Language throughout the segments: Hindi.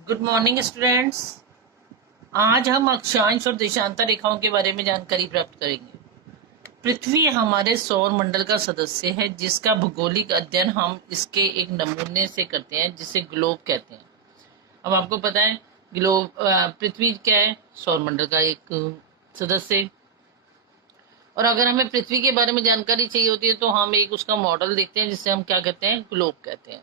Good morning students. आज हम अक्षांश और देशांतर रेखाओं के बारे में जानकारी प्राप्त करेंगे। पृथ्वी हमारे सौर मंडल का सदस्य है जिसका भौगोलिक अध्ययन हम इसके एक नमूने से करते हैं जिसे ग्लोब कहते हैं। अब आपको पता है ग्लोब पृथ्वी क्या है, सौर मंडल का एक सदस्य। और अगर हमें पृथ्वी के बारे में जानकारी चाहिए होती है तो हम एक उसका मॉडल देखते हैं जिसे हम क्या कहते हैं, ग्लोब कहते हैं।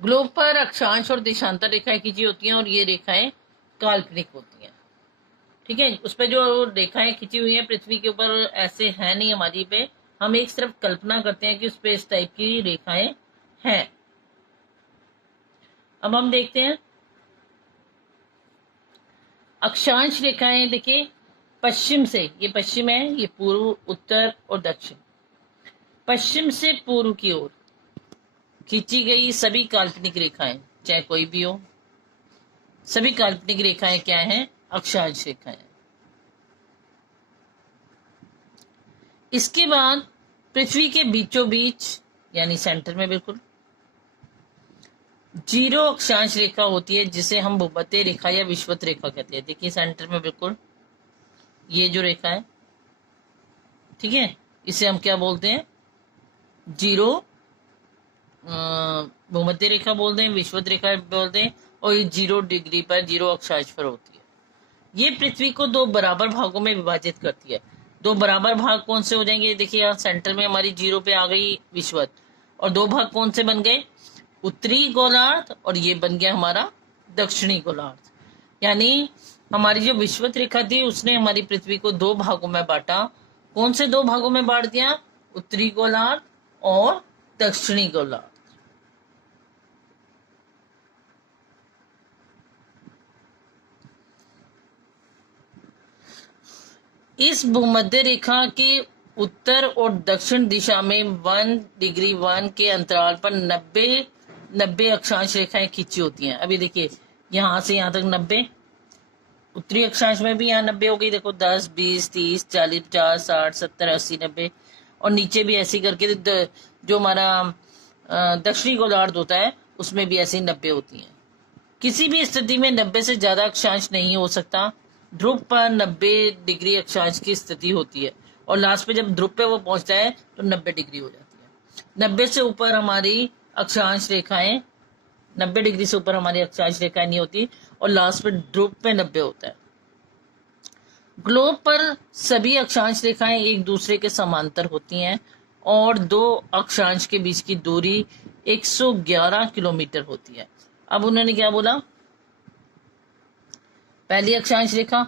ग्लोब पर अक्षांश और देशांतर रेखाएं खींची होती हैं और ये रेखाएं काल्पनिक होती हैं। ठीक है, उस पर जो रेखाएं खींची हुई हैं पृथ्वी के ऊपर ऐसे है नहीं हमारी पे, हम एक सिर्फ कल्पना करते हैं कि उस पे इस टाइप की रेखाएं हैं। अब हम देखते हैं अक्षांश रेखाएं। देखिए पश्चिम से, ये पश्चिम है, ये पूर्व, उत्तर और दक्षिण। पश्चिम से पूर्व की ओर खींची गई सभी काल्पनिक रेखाएं, चाहे कोई भी हो, सभी काल्पनिक रेखाएं क्या हैं, अक्षांश रेखाएं। इसके बाद पृथ्वी के बीचों बीच यानी सेंटर में बिल्कुल जीरो अक्षांश रेखा होती है जिसे हम भूमध्य रेखा या विषुवत रेखा कहते हैं। देखिए सेंटर में बिल्कुल ये जो रेखा है, ठीक है, इसे हम क्या बोलते हैं, जीरो भूमध्य रेखा बोलते हैं, विषुवत रेखा बोलते हैं। और ये 0 डिग्री पर, जीरो अक्षांश पर होती है। ये पृथ्वी को दो बराबर भागों में विभाजित करती है। दो बराबर भाग कौन से हो जाएंगे, देखिए यहाँ सेंटर में हमारी जीरो पे आ गई विषुवत, और दो भाग कौन से बन गए, उत्तरी गोलार्ध, और ये बन गया हमारा दक्षिणी गोलार्ध। यानी हमारी जो विषुवत रेखा थी उसने हमारी पृथ्वी को दो भागों में बांटा। कौन से दो भागों में बांट दिया, उत्तरी गोलार्ध और दक्षिणी गोलार्ध। इस भूमध्य रेखा के उत्तर और दक्षिण दिशा में 1 डिग्री 1 के अंतराल पर 90 अक्षांश रेखाएं खींची होती हैं। अभी देखिए यहां से यहां तक 90, उत्तरी अक्षांश में भी यहाँ 90 हो गई। देखो 10, 20, 30, 40, 50, 60, 70, 80, 90, और नीचे भी ऐसी करके जो हमारा दक्षिणी गोलार्ध होता है उसमें भी ऐसी 90 होती हैं। किसी भी स्थिति में 90 से ज्यादा अक्षांश नहीं हो सकता। ध्रुव पर 90 डिग्री अक्षांश की स्थिति होती है और लास्ट पे जब ध्रुव पे वो पहुंचता है तो 90 डिग्री हो जाती है। 90 से ऊपर हमारी अक्षांश रेखाएं, 90 डिग्री से ऊपर हमारी अक्षांश रेखाएं नहीं होती, और लास्ट पे ध्रुव पे 90 होता है। ग्लोब पर सभी अक्षांश रेखाएं एक दूसरे के समांतर होती हैं और दो अक्षांश के बीच की दूरी 111 किलोमीटर होती है। अब उन्होंने क्या बोला, पहली अक्षांश रेखा,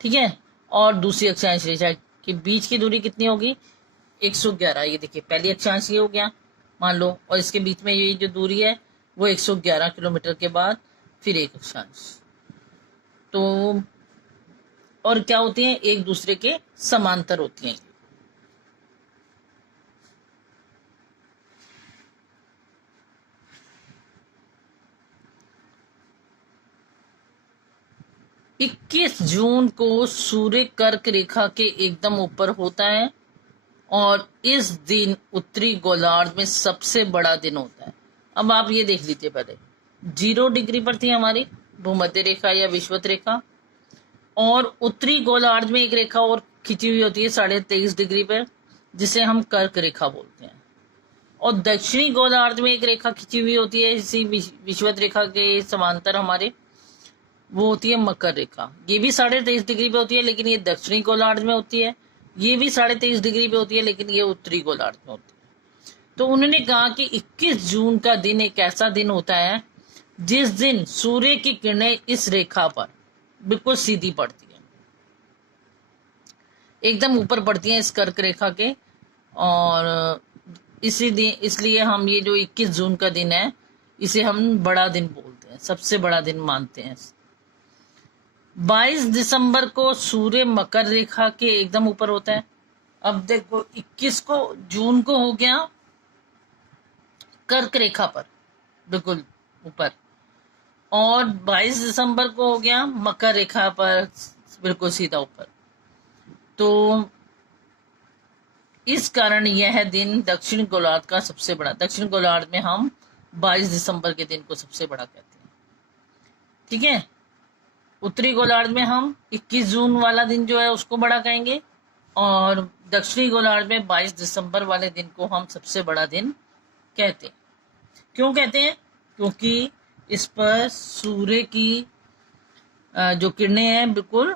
ठीक है, और दूसरी अक्षांश रेखा के बीच की दूरी कितनी होगी, 111। ये देखिए पहली अक्षांश ये हो गया मान लो, और इसके बीच में ये जो दूरी है वो 111 किलोमीटर के बाद फिर एक अक्षांश। तो और क्या होती हैं, एक दूसरे के समांतर होती हैं। 21 जून को सूर्य कर्क रेखा के एकदम ऊपर होता है और इस दिन उत्तरी गोलार्ध में सबसे बड़ा दिन होता है। अब आप ये देख लीजिए, पहले 0 डिग्री पर थी हमारी भूमध्य रेखा या विषुवत रेखा, और उत्तरी गोलार्ध में एक रेखा और खींची हुई होती है 23.5 डिग्री पर जिसे हम कर्क रेखा बोलते हैं, और दक्षिणी गोलार्ध में एक रेखा खींची हुई होती है इसी विषुवत रेखा के समांतर हमारे, वो होती है मकर रेखा। ये भी 23.5 डिग्री पे होती है लेकिन ये दक्षिणी गोलार्ध में होती है। ये भी 23.5 डिग्री पे होती है लेकिन ये उत्तरी गोलार्ध में होती है। तो उन्होंने कहा कि 21 जून का दिन एक ऐसा दिन होता है जिस दिन सूर्य की किरणें इस रेखा पर बिल्कुल सीधी पड़ती है, एकदम ऊपर पड़ती हैं इस कर्क रेखा के। और इसलिए हम ये जो 21 जून का दिन है इसे हम बड़ा दिन बोलते हैं, सबसे बड़ा दिन मानते हैं। 22 दिसंबर को सूर्य मकर रेखा के एकदम ऊपर होता है। अब देखो 21 को जून को हो गया कर्क रेखा पर बिल्कुल ऊपर, और 22 दिसंबर को हो गया मकर रेखा पर बिल्कुल सीधा ऊपर। तो इस कारण यह दिन दक्षिण गोलार्ध का सबसे बड़ा, दक्षिण गोलार्ध में हम 22 दिसंबर के दिन को सबसे बड़ा कहते हैं। ठीक है, उत्तरी गोलार्ध में हम 21 जून वाला दिन जो है उसको बड़ा कहेंगे, और दक्षिणी गोलार्ध में 22 दिसंबर वाले दिन को हम सबसे बड़ा दिन कहते हैं। क्यों कहते हैं? क्योंकि इस पर सूर्य की जो किरणें हैं बिल्कुल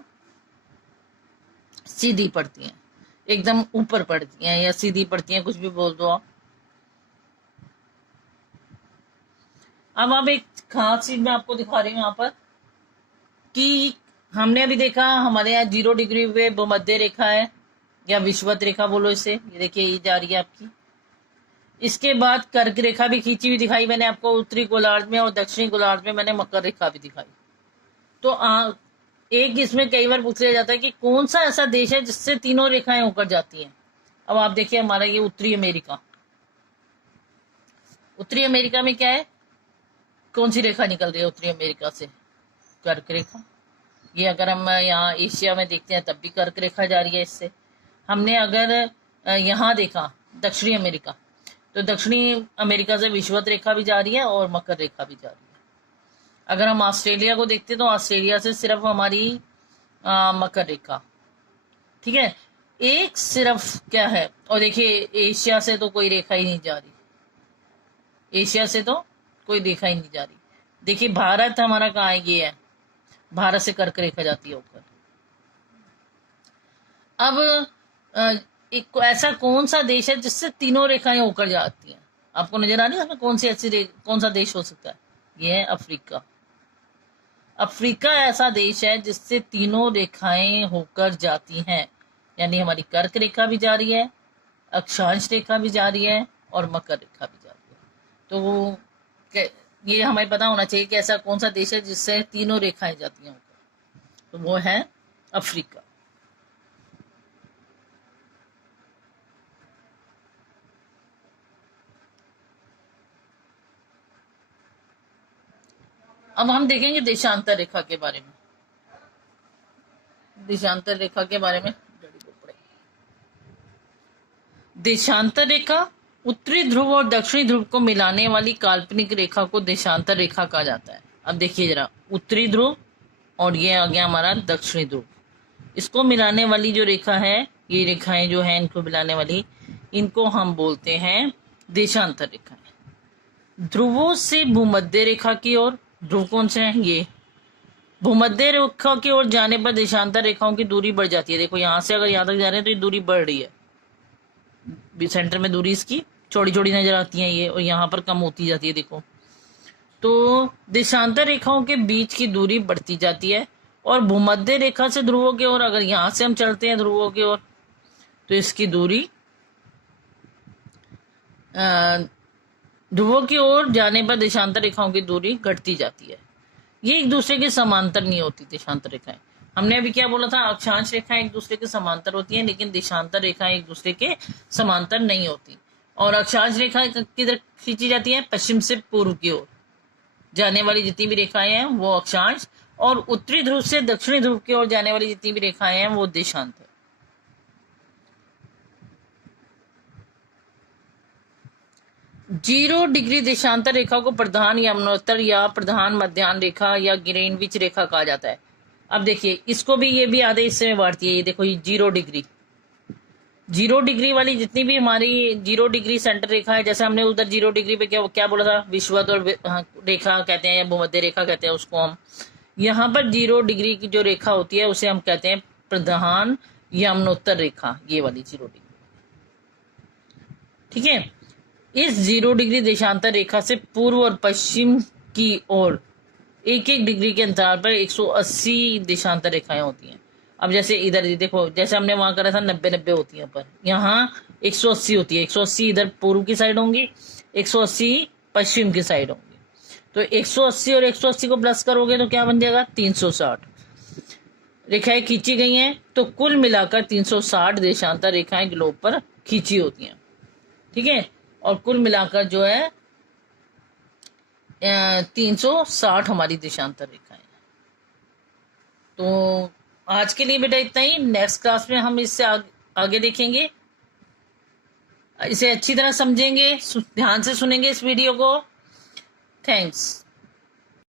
सीधी पड़ती हैं, एकदम ऊपर पड़ती हैं या सीधी पड़ती हैं, कुछ भी बोल दो आप। अब एक खास चीज मैं आपको दिखा रही हूँ यहाँ पर कि हमने अभी देखा हमारे यहाँ 0 डिग्री पे भूमध्य रेखा है या विषुवत रेखा बोलो इसे, ये देखिए ये जा रही है आपकी। इसके बाद कर्क रेखा भी खींची हुई दिखाई मैंने आपको उत्तरी गोलार्ध में, और दक्षिणी गोलार्ध में मैंने मकर रेखा भी दिखाई। तो एक इसमें कई बार पूछ लिया जाता है कि कौन सा ऐसा देश है जिससे तीनों रेखाएं होकर जाती हैं। अब आप देखिए हमारा ये उत्तरी अमेरिका, उत्तरी अमेरिका में क्या है, कौन सी रेखा निकल रही है उत्तरी अमेरिका से? कर्क रेखा। ये अगर हम यहाँ एशिया में देखते हैं तब भी कर्क रेखा जा रही है इससे। हमने अगर यहाँ देखा दक्षिणी अमेरिका, तो दक्षिणी अमेरिका से विषुवत रेखा भी जा रही है और मकर रेखा भी जा रही है। अगर हम ऑस्ट्रेलिया को देखते हैं तो ऑस्ट्रेलिया से सिर्फ हमारी मकर रेखा। ठीक है, एक सिर्फ क्या है, और देखिए एशिया से तो कोई रेखा ही नहीं जा रही, एशिया से तो कोई रेखा ही नहीं जा रही। देखिए भारत हमारा कहाँ है, ये है, भारत से कर्क रेखा जाती है ऊपर। अब एक ऐसा कौन सा देश है जिससे तीनों रेखाएं होकर जाती हैं? आपको नजर आ रही है कौन सी ऐसी कौन सा देश हो सकता है? ये है अफ्रीका। अफ्रीका ऐसा देश है जिससे तीनों रेखाएं होकर जाती हैं, यानी हमारी कर्क रेखा भी जा रही है, अक्षांश रेखा भी जा रही है और मकर रेखा भी जा रही है। तो ये हमें पता होना चाहिए कि ऐसा कौन सा देश है जिससे तीनों रेखाएं जाती हैं, तो वो है अफ्रीका। अब हम देखेंगे देशांतर रेखा के बारे में। देशांतर रेखा के बारे में, देशांतर रेखा उत्तरी ध्रुव और दक्षिणी ध्रुव को मिलाने वाली काल्पनिक रेखा को देशांतर रेखा कहा जाता है। अब देखिए जरा, उत्तरी ध्रुव और ये आ गया हमारा दक्षिणी ध्रुव, इसको मिलाने वाली जो रेखा है, ये रेखाएं जो है इनको मिलाने वाली, इनको हम बोलते हैं देशांतर रेखाएं। ध्रुवों से भूमध्य रेखा की ओर, ध्रुव कौन से हैं? ये भूमध्य रेखा की ओर जाने पर देशांतर रेखाओं की दूरी बढ़ जाती है। देखो यहां से अगर यहां तक जा रहे हैं तो ये दूरी बढ़ रही है, सेंटर में दूरी इसकी चौड़ी चौड़ी नजर आती है ये, और यहाँ पर कम होती जाती है। देखो तो देशांतर रेखाओं के बीच की दूरी बढ़ती जाती है, और भूमध्य रेखा से ध्रुवों की ओर अगर यहां से हम चलते हैं ध्रुवों की ओर, तो इसकी दूरी ध्रुवों की ओर जाने पर देशांतर रेखाओं की दूरी घटती जाती है। ये एक दूसरे के समांतर नहीं होती देशांतर रेखाएं। हमने अभी क्या बोला था, अक्षांश रेखाएं एक दूसरे के समांतर होती हैं, लेकिन देशांतर रेखाएं एक दूसरे के समांतर नहीं होती। और अक्षांश रेखा किधर खींची जाती है? पश्चिम से पूर्व की ओर जाने वाली जितनी भी रेखाएं हैं वो अक्षांश, और उत्तरी ध्रुव से दक्षिणी ध्रुव की ओर जाने वाली जितनी भी रेखाएं हैं वो देशांतर। 0 डिग्री देशांतर रेखा को प्रधान यमुनोत्तर या प्रधान मध्याह्न रेखा या ग्रीनविच रेखा कहा जाता है। अब देखिए इसको भी, ये भी आधे हिस्से में बांटती है। ये देखो ये 0 डिग्री, 0 डिग्री वाली जितनी भी हमारी 0 डिग्री सेंटर रेखा है, जैसे हमने उधर 0 डिग्री पे क्या बोला था, विषुवत और रेखा कहते हैं या भूमध्य रेखा कहते हैं उसको हम। यहाँ पर 0 डिग्री की जो रेखा होती है उसे हम कहते हैं प्रधान यमुनोत्तर रेखा, ये वाली 0 डिग्री। ठीक है, इस 0 डिग्री देशांतर रेखा से पूर्व और पश्चिम की ओर 1-1 डिग्री के अंतराल पर 180 देशांतर रेखाएं होती हैं। अब जैसे इधर देखो, जैसे हमने वहां करा था 90-90 होती है, पर यहाँ 180 होती है। 180 इधर पूर्व की साइड होंगी, 180 पश्चिम की साइड होंगी। तो 180 और 180 को प्लस करोगे तो क्या बन जाएगा? 360 रेखाएं खींची गई हैं। तो कुल मिलाकर 360 देशांतर रेखाएं ग्लोब पर खींची होती हैं। ठीक है, और कुल मिलाकर जो है 360 हमारी देशांतर रेखाएं। तो आज के लिए बेटा इतना ही। नेक्स्ट क्लास में हम इससे आगे देखेंगे, इसे अच्छी तरह समझेंगे, ध्यान से सुनेंगे इस वीडियो को, थैंक्स।